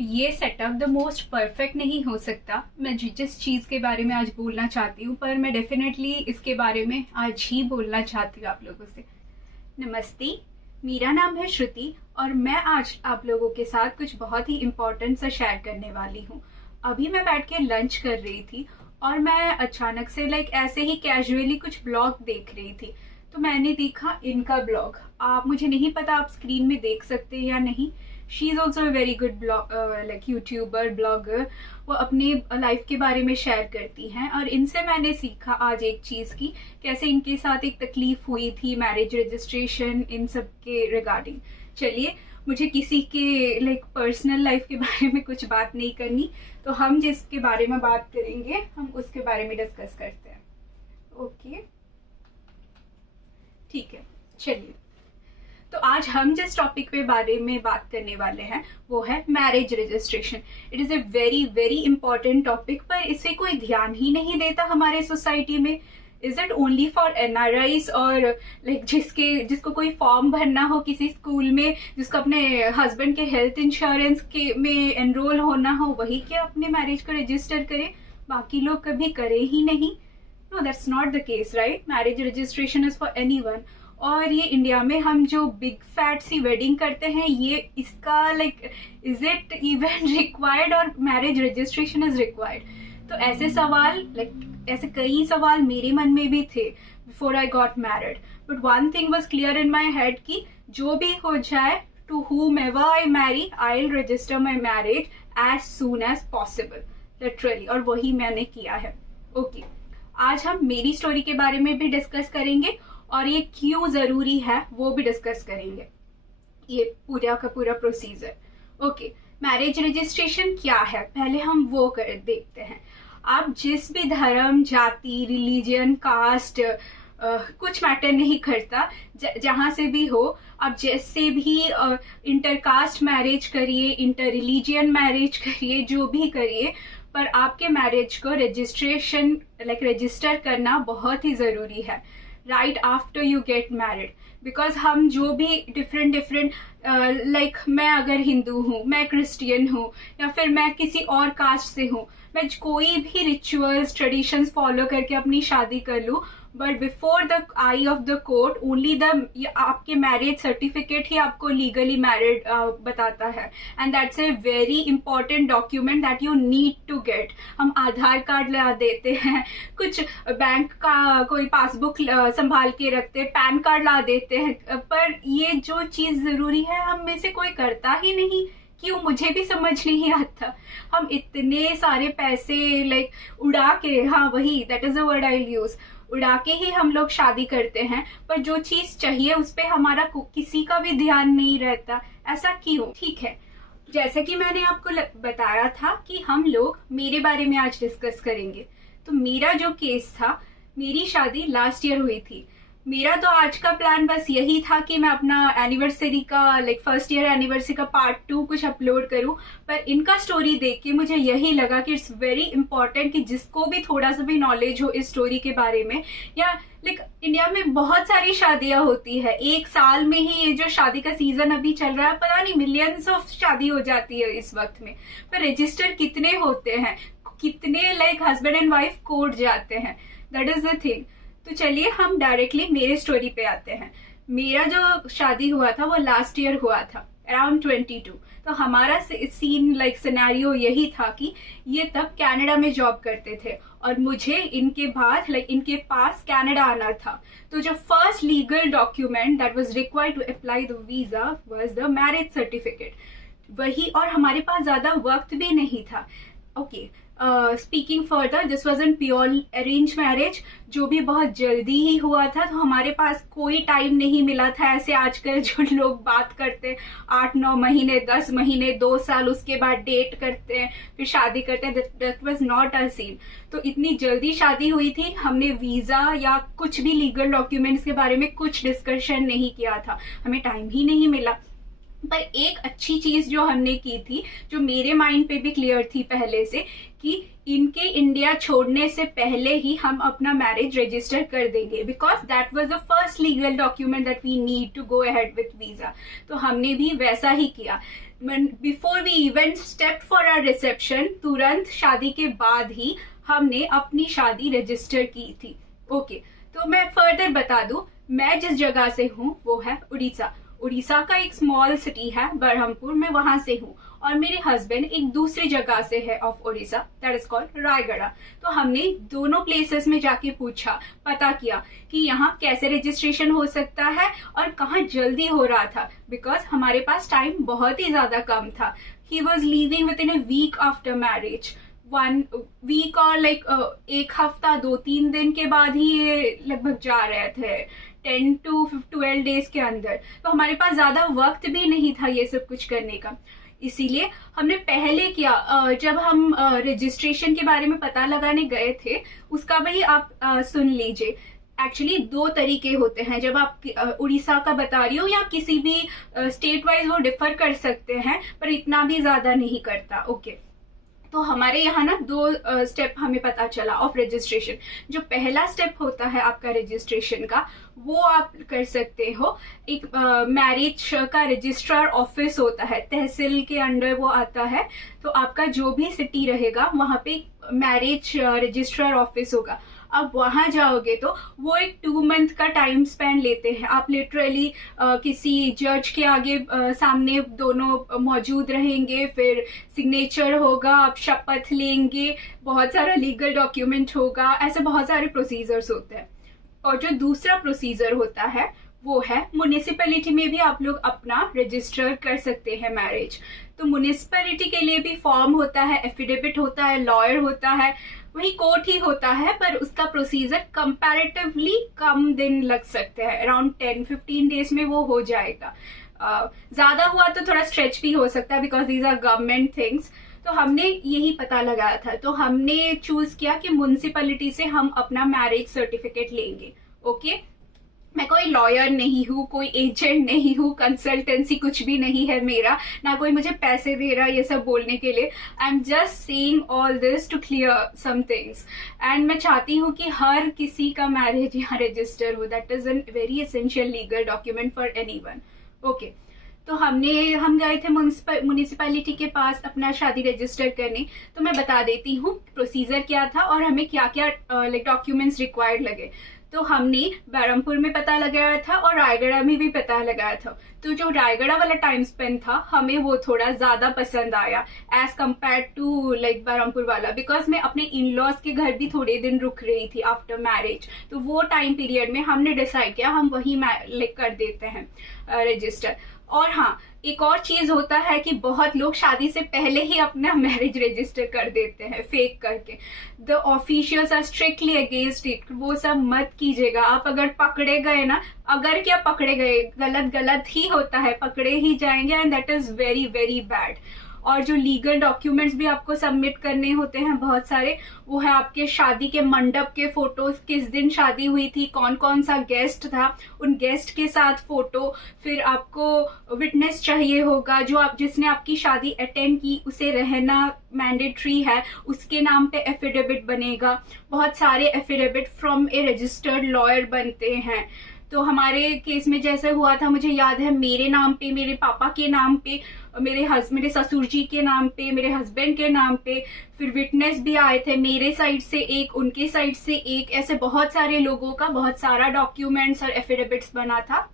ये setup the most perfect नहीं हो सकता। मैं जिस चीज़ के बारे में आज बोलना चाहती हूँ, पर मैं डेफिनेटली इसके बारे में आज ही बोलना चाहती हूँ आप लोगों से। नमस्ते, मेरा नाम है श्रुति और मैं आज आप लोगों के साथ कुछ बहुत ही इम्पोर्टेंट सा शेयर करने वाली हूँ। अभी मैं बैठ के लंच कर रही थी और मैं अचानक से ऐसे ही कैजुअली कुछ ब्लॉग देख रही थी, तो मैंने देखा इनका ब्लॉग। आप मुझे नहीं पता आप स्क्रीन में देख सकते हैं या नहीं। She is also a very good blog YouTuber blogger. वो अपने लाइफ के बारे में शेयर करती हैं और इनसे मैंने सीखा आज एक चीज़ की, कैसे इनके साथ एक तकलीफ हुई थी मैरिज रजिस्ट्रेशन इन सब के रिगार्डिंग। चलिए, मुझे किसी के पर्सनल लाइफ के बारे में कुछ बात नहीं करनी, तो हम जिसके बारे में बात करेंगे हम उसके बारे में डिस्कस करते हैं। ओके, ठीक है। चलिए, तो आज हम जिस टॉपिक पे बारे में बात करने वाले हैं वो है marriage registration. It is a very very important topic, पर इसे कोई ध्यान ही नहीं देता हमारे सोसाइटी में। Is it only for NRIs और जिसको कोई फॉर्म भरना हो किसी स्कूल में, जिसको अपने हस्बैंड के हेल्थ इंश्योरेंस के में एनरोल होना हो, वही क्या अपने मैरिज को रजिस्टर करे, बाकी लोग कभी करे ही नहीं? No, that's not the case, right? Marriage registration is for anyone. और ये इंडिया में हम जो बिग फैट सी वेडिंग करते हैं, ये इसका इज इट इवन रिक्वायर्ड और मैरिज रजिस्ट्रेशन इज रिक्वायर्ड? तो ऐसे सवाल ऐसे कई सवाल मेरे मन में भी थे before I got married. But one thing was clear in my head कि जो भी हो जाए, to whomever I marry, I'll register my marriage as soon as possible, literally। और वही मैंने किया है। ओके, आज हम मेरी स्टोरी के बारे में भी डिस्कस करेंगे और ये क्यों जरूरी है वो भी डिस्कस करेंगे, ये पूरा का पूरा प्रोसीजर। ओके, मैरिज रजिस्ट्रेशन क्या है पहले हम वो देखते हैं। आप जिस भी धर्म, जाति, रिलीजन, कास्ट, कुछ मैटर नहीं करता, जहां से भी हो, आप जैसे भी इंटरकास्ट मैरिज करिए, इंटर रिलीजियन मैरिज करिए, जो भी करिए, पर आपके मैरिज को रजिस्ट्रेशन रजिस्टर करना बहुत ही जरूरी है right after you get married. Because हम जो भी डिफरेंट मैं अगर हिंदू हूँ, मैं क्रिश्चियन हूँ, या फिर मैं किसी और कास्ट से हूँ, मैं कोई भी रिचुअल्स ट्रेडिशंस फॉलो करके अपनी शादी कर लूँ, but before the eye of the court only आपके मैरिज सर्टिफिकेट ही आपको लीगली मैरिड बताता है। And that's a very important document that you need to get. हम आधार कार्ड ला देते हैं, कुछ बैंक का कोई पासबुक संभाल के रखते हैं, पैन कार्ड ला देते हैं, पर ये जो चीज जरूरी है हम में से कोई करता ही नहीं। क्यों, मुझे भी समझ नहीं आता। हम इतने सारे पैसे उड़ा के, हाँ वही, that is the word I will use, उड़ा के ही हम लोग शादी करते हैं, पर जो चीज चाहिए उस पर हमारा किसी का भी ध्यान नहीं रहता। ऐसा क्यों? ठीक है, जैसे कि मैंने आपको बताया था कि हम लोग मेरे बारे में आज डिस्कस करेंगे। तो मेरा जो केस था, मेरी शादी लास्ट ईयर हुई थी। मेरा तो आज का प्लान बस यही था कि मैं अपना एनिवर्सरी का फर्स्ट ईयर एनिवर्सरी का पार्ट 2 कुछ अपलोड करूं, पर इनका स्टोरी देख के मुझे यही लगा कि इट्स वेरी इंपॉर्टेंट कि जिसको भी थोड़ा सा भी नॉलेज हो इस स्टोरी के बारे में, या इंडिया में बहुत सारी शादियां होती है, एक साल में ही ये जो शादी का सीजन अभी चल रहा है, पता नहीं मिलियंस ऑफ शादी हो जाती है इस वक्त में, पर रजिस्टर कितने होते हैं, कितने हस्बैंड एंड वाइफ कोर्ट जाते हैं, दैट इज द थिंग। तो चलिए हम डायरेक्टली मेरे स्टोरी पे आते हैं। मेरा जो शादी हुआ था वो लास्ट ईयर हुआ था, अराउंड 22। तो हमारा सीन सिनेरियो यही था कि ये तब कनाडा में जॉब करते थे और मुझे इनके बाद इनके पास कनाडा आना था। तो जो first legal document that was required to apply the visa was the marriage certificate, वही। और हमारे पास ज्यादा वक्त भी नहीं था। Okay, speaking further, this was an pure arrange marriage, जो भी बहुत जल्दी ही हुआ था। तो हमारे पास कोई टाइम नहीं मिला था ऐसे आजकल जो लोग बात करते 8-9 महीने, 10 महीने, 2 साल, उसके बाद डेट करते हैं, फिर शादी करते हैं। That was not a scene. तो इतनी जल्दी शादी हुई थी, हमने वीजा या कुछ भी लीगल डॉक्यूमेंट्स के बारे में कुछ डिस्कशन नहीं किया था, हमें टाइम ही नहीं मिला। पर एक अच्छी चीज जो हमने की थी, जो मेरे माइंड पे भी क्लियर थी पहले से, कि इनके इंडिया छोड़ने से पहले ही हम अपना मैरिज रजिस्टर कर देंगे, because that was the first legal document that we need to go ahead with visa. तो हमने भी वैसा ही किया। Before we even step for our reception, तुरंत शादी के बाद ही हमने अपनी शादी रजिस्टर की थी। ओके, तो मैं फर्दर बता दूं, मैं जिस जगह से हूँ वो है उड़ीसा। उड़ीसा का एक स्मॉल सिटी है बरहमपुर, मैं वहां से हूँ। और मेरे हस्बैंड एक दूसरी जगह से है of Orissa, that is called Raigarh. तो हमने दोनों प्लेसेस में जाके पूछा, पता किया कि यहाँ कैसे रजिस्ट्रेशन हो सकता है और कहाँ जल्दी हो रहा था, बिकॉज हमारे पास टाइम बहुत ही ज्यादा कम था। He was leaving within a week after marriage, 1 week और लाइक एक हफ्ता 2-3 दिन के बाद ही ये लगभग जा रहे थे, 10 to 12 डेज के अंदर। तो हमारे पास ज्यादा वक्त भी नहीं था ये सब कुछ करने का, इसीलिए हमने पहले किया। जब हम रजिस्ट्रेशन के बारे में पता लगाने गए थे, उसका भी आप सुन लीजिए। एक्चुअली 2 तरीके होते हैं, जब आप उड़ीसा का बता रही हो या किसी भी स्टेट वाइज वो डिफर कर सकते हैं, पर इतना भी ज्यादा नहीं करता। ओके, तो हमारे यहाँ ना 2 स्टेप हमें पता चला ऑफ रजिस्ट्रेशन। जो पहला स्टेप होता है आपका रजिस्ट्रेशन का, वो आप कर सकते हो, एक मैरिज का रजिस्ट्रार ऑफिस होता है, तहसील के अंडर वो आता है। तो आपका जो भी सिटी रहेगा वहां पे मैरिज रजिस्ट्रार ऑफिस होगा। अब वहां जाओगे तो वो एक 2 मंथ का टाइम स्पेंड लेते हैं। आप लिटरली किसी जज के आगे सामने दोनों मौजूद रहेंगे, फिर सिग्नेचर होगा, आप शपथ लेंगे, बहुत सारा लीगल डॉक्यूमेंट होगा, ऐसे बहुत सारे प्रोसीजर्स होते हैं। और जो दूसरा प्रोसीजर होता है वो है म्युनिसिपैलिटी में भी आप लोग अपना रजिस्टर कर सकते हैं मैरिज। तो म्युनिसिपैलिटी के लिए भी फॉर्म होता है, एफिडेविट होता है, लॉयर होता है, वही कोर्ट ही होता है, पर उसका प्रोसीजर कंपैरेटिवली कम दिन लग सकते हैं, अराउंड 10-15 डेज में वो हो जाएगा। ज्यादा हुआ तो थोड़ा स्ट्रेच भी हो सकता है, because these are government things. तो हमने यही पता लगाया था, तो हमने चूज किया कि म्युनिसिपैलिटी से हम अपना मैरिज सर्टिफिकेट लेंगे। ओके, मैं कोई लॉयर नहीं हूँ, कोई एजेंट नहीं हूँ, कंसल्टेंसी कुछ भी नहीं है मेरा, ना कोई मुझे पैसे दे रहा ये सब बोलने के लिए। I am just saying all this to clear some things, and मैं चाहती हूँ कि हर किसी का मैरिज यहाँ रजिस्टर हो। That is an very essential legal document for anyone. Okay, तो हम गए थे म्युनिसिपैलिटी के पास अपना शादी रजिस्टर करने। तो मैं बता देती हूँ प्रोसीजर क्या था और हमें क्या क्या डॉक्यूमेंट्स रिक्वायर्ड लगे। तो हमने बरहमपुर में पता लगाया था और रायगढ़ में भी पता लगाया था। तो जो रायगढ़ वाला टाइम स्पेंड था, हमें वो थोड़ा ज्यादा पसंद आया as compared to like Berhampur वाला, बिकॉज मैं अपने इन लॉज के घर भी थोड़े दिन रुक रही थी आफ्टर मैरिज। तो वो टाइम पीरियड में हमने डिसाइड किया हम वही लाइक कर देते हैं रजिस्टर। और हाँ, एक और चीज होता है कि बहुत लोग शादी से पहले ही अपना मैरिज रजिस्टर कर देते हैं फेक करके। The officials are strictly against it, वो सब मत कीजिएगा। आप अगर पकड़े गए ना, अगर क्या पकड़े गए, गलत गलत ही होता है, पकड़े ही जाएंगे, and that is very very bad. और जो लीगल डॉक्यूमेंट्स भी आपको सबमिट करने होते हैं बहुत सारे, वो है आपके शादी के मंडप के फोटोज, किस दिन शादी हुई थी, कौन कौन सा गेस्ट था, उन गेस्ट के साथ फोटो, फिर आपको विटनेस चाहिए होगा, जो जिसने आपकी शादी अटेंड की उसे रहना मैंडेटरी है, उसके नाम पे एफिडेविट बनेगा। बहुत सारे affidavit from A registered lawyer बनते हैं। तो हमारे केस में जैसे हुआ था, मुझे याद है, मेरे नाम पे, मेरे पापा के नाम पे, मेरे ससुर जी के नाम पे, मेरे हस्बैंड के नाम पे, फिर विटनेस भी आए थे, मेरे साइड से एक, उनके साइड से एक, ऐसे बहुत सारे लोगों का बहुत सारा डॉक्यूमेंट्स और एफिडेविट्स बना था।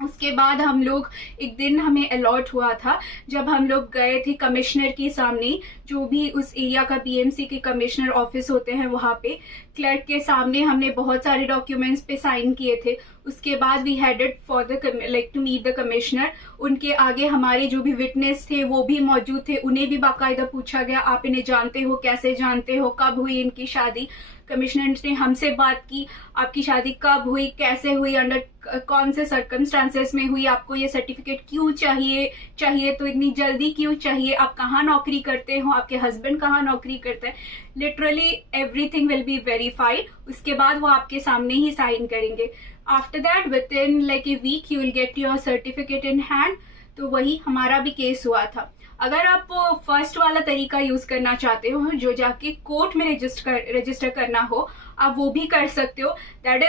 उसके बाद हम लोग, एक दिन हमें अलॉट हुआ था जब हम लोग गए थे कमिश्नर के सामने, जो भी उस एरिया का बीएमसी के कमिश्नर ऑफिस होते हैं, वहां पे क्लर्क के सामने हमने बहुत सारे डॉक्यूमेंट्स पे साइन किए थे। उसके बाद we headed for the like to meet the commissioner. उनके आगे हमारे जो भी विटनेस थे वो भी मौजूद थे, उन्हें भी बाकायदा पूछा गया, आप इन्हें जानते हो, कैसे जानते हो, कब हुई इनकी शादी। कमिश्नर ने हमसे बात की, आपकी शादी कब हुई, कैसे हुई, अंडर कौन से सर्कमस्टांसेस में हुई, आपको ये सर्टिफिकेट क्यों चाहिए तो इतनी जल्दी क्यों चाहिए, आप कहाँ नौकरी करते हो, आपके हस्बैंड कहाँ नौकरी करते हैं। Literally everything will be verified. उसके बाद वो आपके सामने ही साइन करेंगे। After that, within like a week, you will get your certificate in hand. तो वही हमारा भी केस हुआ था। अगर आप फर्स्ट वाला तरीका यूज करना चाहते हो, जो जाके कोर्ट में रजिस्टर करना हो, आप वो भी कर सकते हो। That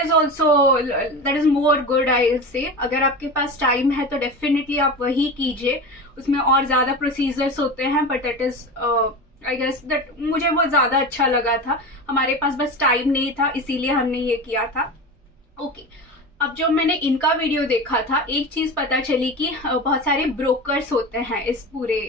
is more good I will say. अगर आपके पास टाइम है तो डेफिनेटली आप वही कीजिए। उसमें और ज्यादा प्रोसीजर्स होते हैं, but that is I guess that मुझे वो ज्यादा अच्छा लगा था। हमारे पास बस टाइम नहीं था, इसीलिए हमने ये किया था। ओके, अब जब मैंने इनका वीडियो देखा था, एक चीज पता चली कि बहुत सारे ब्रोकर्स होते हैं इस पूरे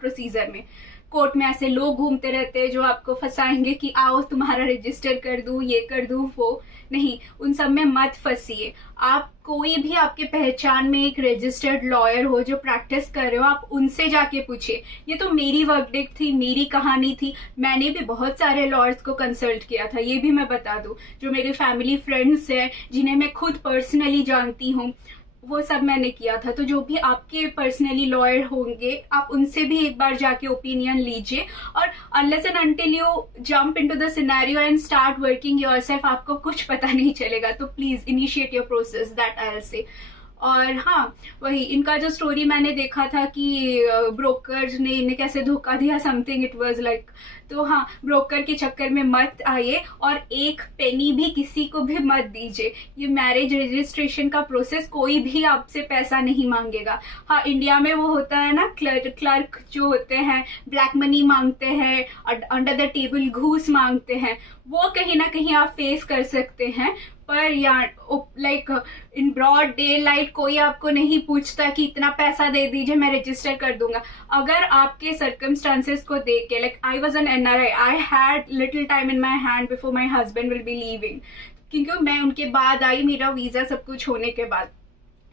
प्रोसीजर में। कोर्ट में ऐसे लोग घूमते रहते हैं जो आपको फंसाएंगे कि आओ तुम्हारा रजिस्टर कर दूं, ये कर दूं, वो नहीं, उन सब में मत फंसिए। आप कोई भी आपके पहचान में एक रजिस्टर्ड लॉयर हो जो प्रैक्टिस कर रहे हो, आप उनसे जाके पूछिए। ये तो मेरी वर्कडेट थी, मेरी कहानी थी। मैंने भी बहुत सारे लॉयर्स को कंसल्ट किया था, ये भी मैं बता दूं। जो मेरे फैमिली फ्रेंड्स हैं, जिन्हें मैं खुद पर्सनली जानती हूँ, वो सब मैंने किया था। तो जो भी आपके पर्सनली लॉयर होंगे, आप उनसे भी एक बार जाके ओपिनियन लीजिए। और unless and until you jump into the scenario and start working yourself, आपको कुछ पता नहीं चलेगा। तो please initiate your process, that I will say. और हाँ, वही इनका जो स्टोरी मैंने देखा था कि ब्रोकर ने इन्हें कैसे धोखा दिया, समथिंग इट वाज लाइक। तो हाँ, ब्रोकर के चक्कर में मत आइए और एक पेनी भी किसी को भी मत दीजिए। ये मैरिज रजिस्ट्रेशन का प्रोसेस, कोई भी आपसे पैसा नहीं मांगेगा। हाँ, इंडिया में वो होता है ना, क्लर्क जो होते हैं ब्लैक मनी मांगते हैं, अंडर द टेबल घूस मांगते हैं, वो कहीं ना कहीं आप फेस कर सकते हैं। पर यार इन ब्रॉड डे लाइट कोई आपको नहीं पूछता कि इतना पैसा दे दीजिए, मैं रजिस्टर कर दूंगा। अगर आपके सर्कमस्टांसेस को देख के, like I was an NRI, I had little time in my hand before my husband will be leaving, क्योंकि मैं उनके बाद आई, मेरा वीजा सब कुछ होने के बाद।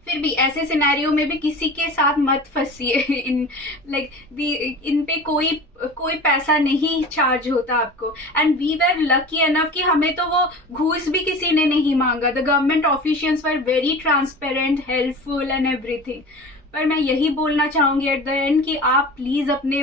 फिर भी ऐसे सिनेरियो में भी किसी के साथ मत फंसिए। इन पे कोई पैसा नहीं चार्ज होता आपको। And we were lucky enough कि हमें तो वो घूस भी किसी ने नहीं मांगा। The government officials were very transparent, helpful and everything. पर मैं यही बोलना चाहूंगी एट द एंड कि आप प्लीज अपने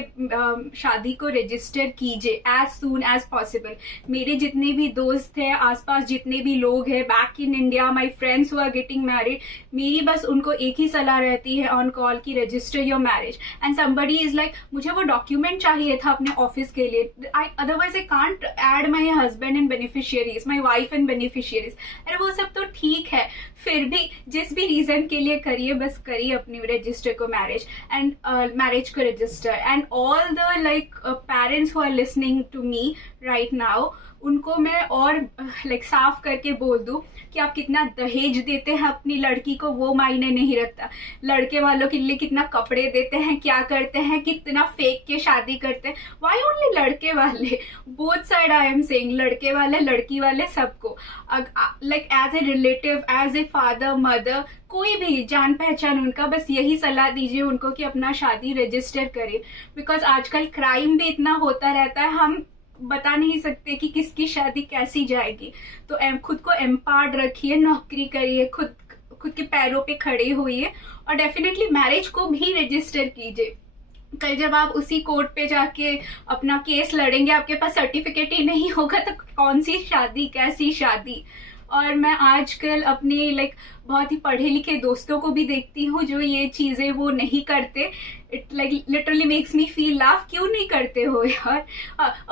शादी को रजिस्टर कीजिए एज सून एज पॉसिबल। मेरे जितने भी दोस्त हैं, आसपास जितने भी लोग हैं back in India, my friends who are getting married, मेरी बस उनको एक ही सलाह रहती है ऑन कॉल की register your marriage. And somebody is like, मुझे वो डॉक्यूमेंट चाहिए था अपने ऑफिस के लिए, otherwise I can't add my husband and beneficiaries, my wife and beneficiaries. अरे वो सब तो ठीक है, फिर भी जिस भी रीजन के लिए करिए, बस करिए अपनी रजिस्टर को मैरिज को register. And all the parents who are listening to me right now, उनको मैं और साफ करके बोल दूं कि आप कितना दहेज देते हैं अपनी लड़की को, वो मायने नहीं रखता। लड़के वालों के लिए कितना कपड़े देते हैं, क्या करते हैं, कितना फेक के शादी करते हैं। वाई ओनली लड़के वाले? Both side I am saying, लड़के वाले लड़की वाले सबको, as a relative, as a father mother, कोई भी जान पहचान उनका, बस यही सलाह दीजिए उनको कि अपना शादी रजिस्टर करें। बिकॉज आजकल क्राइम भी इतना होता रहता है, हम बता नहीं सकते कि किसकी शादी कैसी जाएगी। तो खुद को एम्पावर्ड रखिए, नौकरी करिए, खुद के पैरों पे खड़े होइए, और डेफिनेटली मैरिज को भी रजिस्टर कीजिए। कल जब आप उसी कोर्ट पे जाके अपना केस लड़ेंगे, आपके पास सर्टिफिकेट ही नहीं होगा, तो कौन सी शादी, कैसी शादी। और मैं आजकल अपने बहुत ही पढ़े लिखे दोस्तों को भी देखती हूँ जो ये चीजें वो नहीं करते। It literally makes me feel laugh, क्यों नहीं करते हो यार।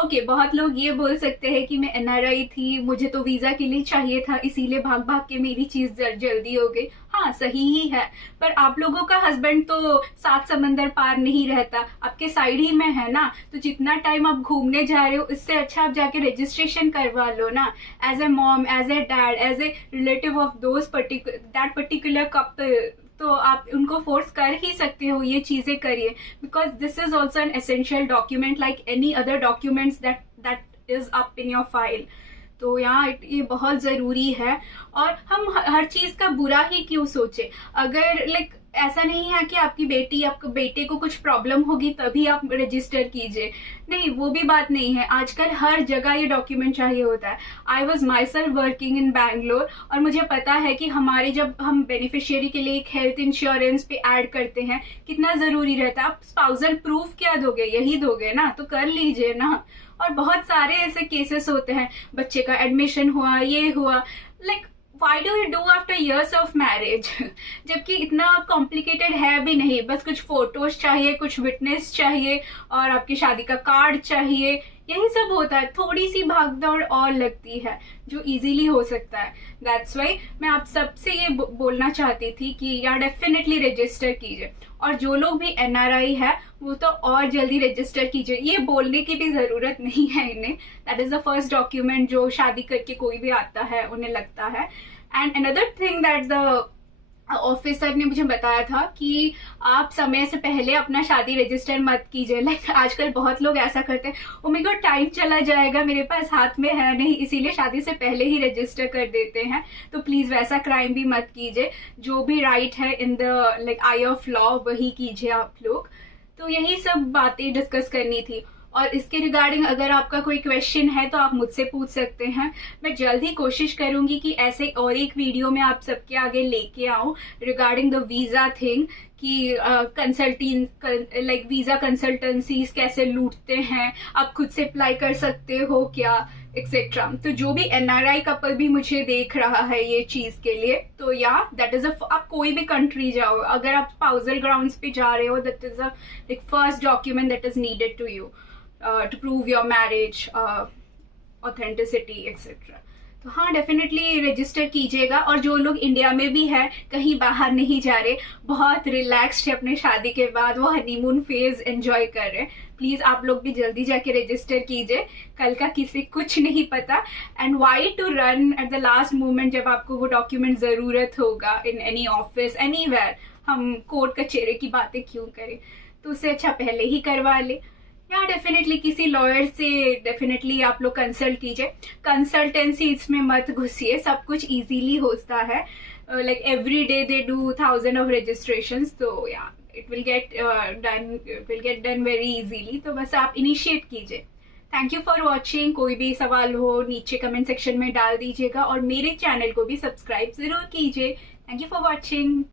ओके, बहुत लोग ये बोल सकते हैं कि मैं NRI थी, मुझे तो वीजा के लिए चाहिए था, इसीलिए भाग भाग के मेरी चीज जल्दी हो गई। हाँ, सही ही है, पर आप लोगों का हस्बैंड तो 7 समंदर पार नहीं रहता, आपके साइड ही में है ना। तो जितना टाइम आप घूमने जा रहे हो, इससे अच्छा आप जाके रजिस्ट्रेशन करवा लो ना। As a mom, as a dad, as a relative of that particular couple, तो आप उनको फोर्स कर ही सकते हो, ये चीजें करिए। Because this is also an essential document like any other documents that is up in your file. तो यहाँ ये बहुत जरूरी है। और हम हर चीज का बुरा ही क्यों सोचे। अगर ऐसा नहीं है कि आपकी बेटी, आपके बेटे को कुछ प्रॉब्लम होगी तभी आप रजिस्टर कीजिए, नहीं, वो भी बात नहीं है। आजकल हर जगह ये डॉक्यूमेंट चाहिए होता है। I was my self working in Bangalore, और मुझे पता है कि हमारे जब हम बेनिफिशियरी के लिए एक हेल्थ इंश्योरेंस पे ऐड करते हैं, कितना जरूरी रहता है। आप स्पाउसल प्रूफ क्या दोगे, यही दोगे ना, तो कर लीजिए ना। और बहुत सारे ऐसे केसेस होते हैं, बच्चे का एडमिशन हुआ, ये हुआ, why do you do after years of marriage? जबकि इतना कॉम्प्लिकेटेड है भी नहीं, बस कुछ फोटोज चाहिए, कुछ विटनेस चाहिए और आपकी शादी का कार्ड चाहिए, यही सब होता है। थोड़ी सी भागदौड़ और लगती है जो इजीली हो सकता है। दैट्स वाई मैं आप सबसे ये बोलना चाहती थी कि यार डेफिनेटली रजिस्टर कीजिए, और जो लोग भी एनआरआई है वो तो और जल्दी रजिस्टर कीजिए। ये बोलने की भी जरूरत नहीं है इन्हें, that is the first document जो शादी करके कोई भी आता है उन्हें लगता है। And another thing that the officer ने मुझे बताया था कि आप समय से पहले अपना शादी रजिस्टर मत कीजिए। लाइक आजकल बहुत लोग ऐसा करते हैं, ओ माय गॉड टाइम चला जाएगा, मेरे पास हाथ में है नहीं, इसीलिए शादी से पहले ही रजिस्टर कर देते हैं। तो प्लीज वैसा क्राइम भी मत कीजिए। जो भी राइट है in the like I of law वही कीजिए आप लोग। तो यही सब बातें डिस्कस करनी थी, और इसके रिगार्डिंग अगर आपका कोई क्वेश्चन है तो आप मुझसे पूछ सकते हैं। मैं जल्द ही कोशिश करूंगी कि ऐसे और एक वीडियो में आप सबके आगे लेके आऊं रिगार्डिंग द वीजा थिंग, कि कंसल्टिंग लाइक वीजा कंसल्टेंसीज कैसे लूटते हैं, आप खुद से अप्लाई कर सकते हो क्या, एक्सेट्रा। तो जो भी एनआरआई कपल भी मुझे देख रहा है ये चीज के लिए, तो या दैट इज आप कोई भी कंट्री जाओ, अगर आप स्पाउसल ग्राउंड्स पे जा रहे हो, that is a first document that is needed to you to prove your marriage, authenticity, etc. तो हाँ डेफिनेटली रजिस्टर कीजिएगा। और जो लोग इंडिया में भी है, कहीं बाहर नहीं जा रहे, बहुत रिलैक्स्ड है अपने शादी के बाद, वो हनीमून फेज एंजॉय कर रहे हैं, प्लीज आप लोग भी जल्दी जाके रजिस्टर कीजिए। कल का किसी कुछ नहीं पता। And why to run at the last moment जब आपको वो डॉक्यूमेंट जरूरत होगा इन एनी ऑफिस एनीवेयर। हम कोर्ट कचहरे की बातें क्यों करें, तो उससे अच्छा पहले ही करवा ले। या डेफिनेटली किसी लॉयर से डेफिनेटली आप लोग कंसल्ट कीजिए। कंसल्टेंसी इसमें मत घुसिए, सब कुछ इजीली होता है। Like every day they do 1000 of registrations, तो या it will get done very easily. तो बस आप इनिशिएट कीजिए। Thank you for watching. कोई भी सवाल हो नीचे कमेंट सेक्शन में डाल दीजिएगा, और मेरे चैनल को भी सब्सक्राइब जरूर कीजिए। Thank you for watching.